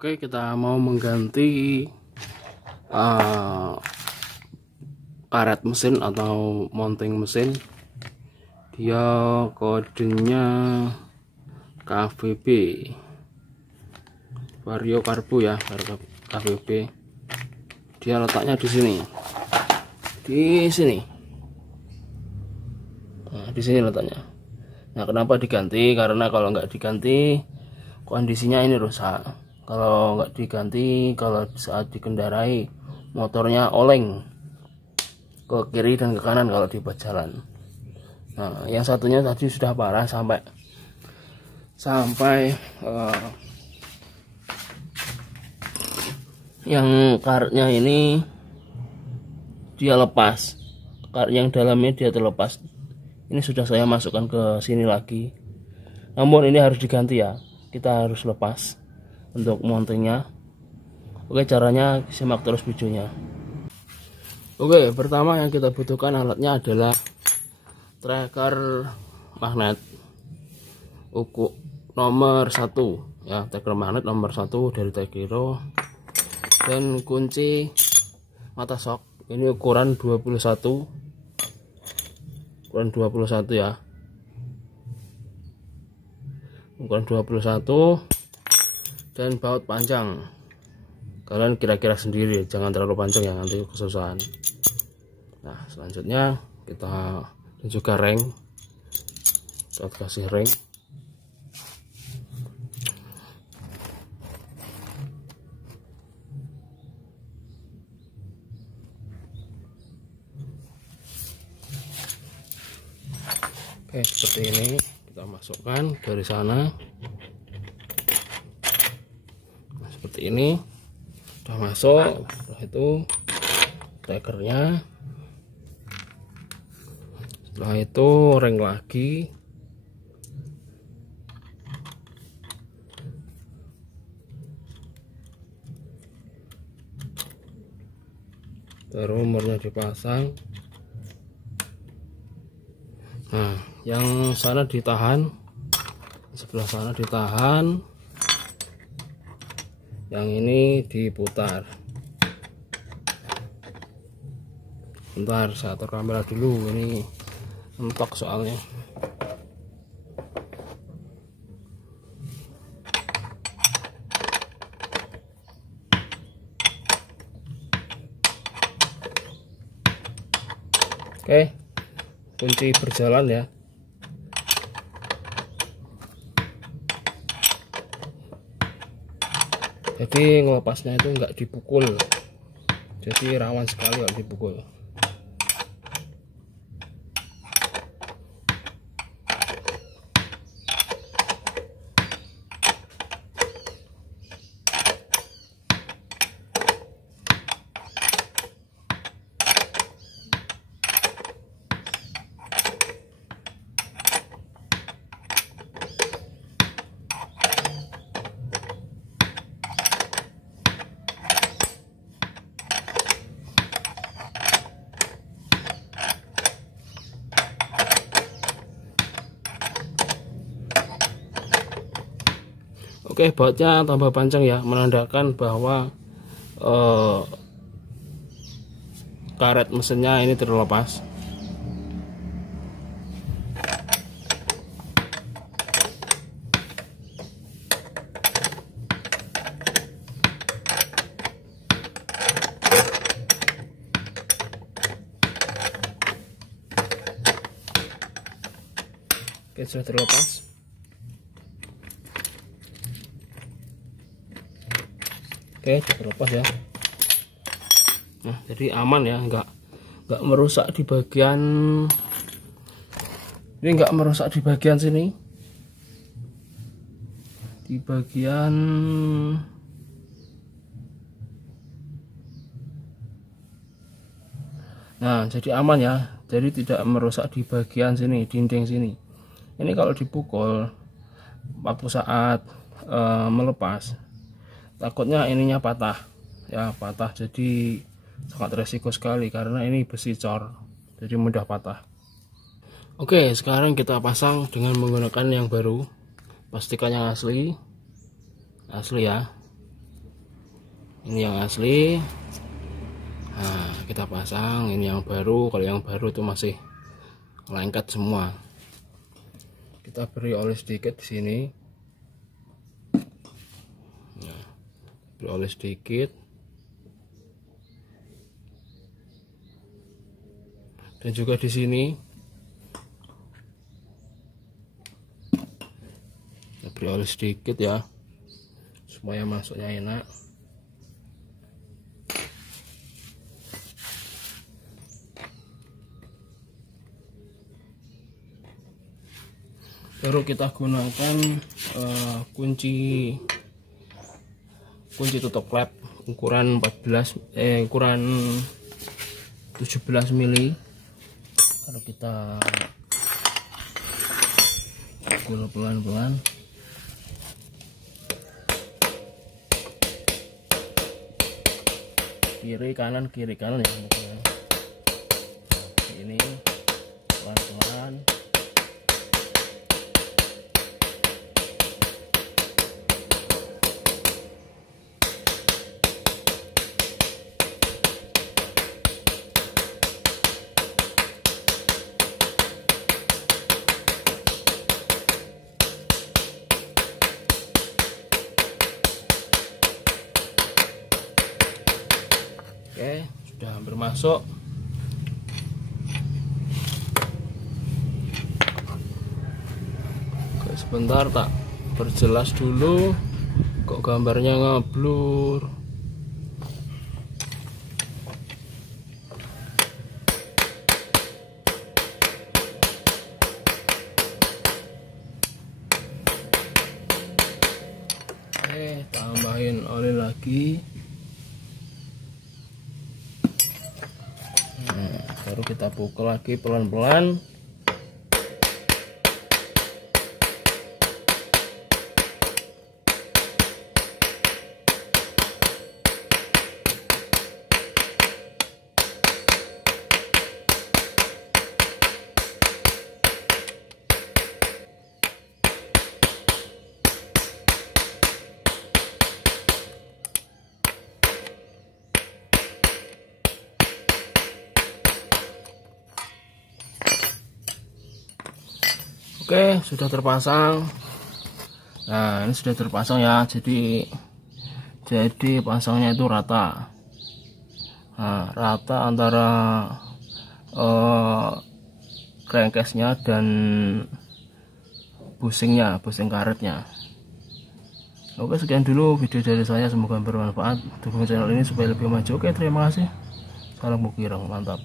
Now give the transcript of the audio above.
Oke, kita mau mengganti karet mesin atau mounting mesin. Dia kodenya KVB, Vario Karbo ya, KVB. Dia letaknya di sini, Nah, di sini letaknya. Nah, kenapa diganti? Karena kalau nggak diganti kondisinya ini rusak. Kalau nggak diganti, kalau saat dikendarai motornya oleng ke kiri dan ke kanan kalau dibuat jalan. Nah, yang satunya tadi sudah parah sampai yang karetnya ini dia lepas, karet yang dalamnya dia terlepas. Ini sudah saya masukkan ke sini lagi, namun ini harus diganti ya, kita harus lepas untuk mountingnya. Oke, caranya simak terus videonya. Oke, pertama yang kita butuhkan alatnya adalah tracker magnet ukur nomor 1 ya, tracker magnet nomor 1 dari Tegiro, dan kunci mata sok ini ukuran 21 ya, ukuran 21, dan baut panjang. Kalian kira-kira sendiri, jangan terlalu panjang ya, nanti kesusahan. Nah, selanjutnya kita juga reng, kita kasih reng. Oke, seperti ini kita masukkan dari sana. Nah, seperti ini udah masuk. Setelah itu trackernya, setelah itu reng lagi. Baru nomornya dipasang. Nah, yang sana ditahan, sebelah sana ditahan, yang ini diputar. Bentar, saya atur kamera dulu, ini mentok soalnya. Oke, kunci berjalan ya. Jadi ngelepasnya itu enggak dipukul, jadi rawan sekali kalau dipukul. Oke, bautnya tambah panjang ya, menandakan bahwa karet mesinnya ini terlepas. Oke, sudah terlepas. Oke, terlepas ya. Nah, jadi aman ya, nggak merusak di bagian ini, nggak merusak di bagian sini, di bagian nah, jadi aman ya, jadi tidak merusak di bagian sini, dinding sini. Ini kalau dipukul waktu saat melepas, takutnya ininya patah ya, patah. Jadi sangat resiko sekali karena ini besi cor, jadi mudah patah. Oke, sekarang kita pasang dengan menggunakan yang baru, pastikan yang asli ya. Ini yang asli. Nah, kita pasang. Ini yang baru. Kalau yang baru itu masih lengket semua. Kita beri oli sedikit di sini. Nah, beri oli sedikit. Dan juga di sini. Kita beri oli sedikit ya, supaya masuknya enak. Baru kita gunakan kunci tutup klep ukuran 17 mili. Kalau kita pukul pelan-pelan, kiri kanan ya, ini pelan-pelan. Oke, sudah hampir masuk. Oke, sebentar tak perjelas dulu, kok gambarnya ngeblur. Oke, tambahin oli lagi. Baru kita pukul lagi pelan-pelan. Oke, sudah terpasang. Nah, ini sudah terpasang ya. Jadi pasangnya itu rata. Nah, rata antara crankcase-nya dan busing karetnya. Oke, sekian dulu video dari saya, semoga bermanfaat. Dukung channel ini supaya lebih maju. Oke, terima kasih. Salam Bukirang, mantap.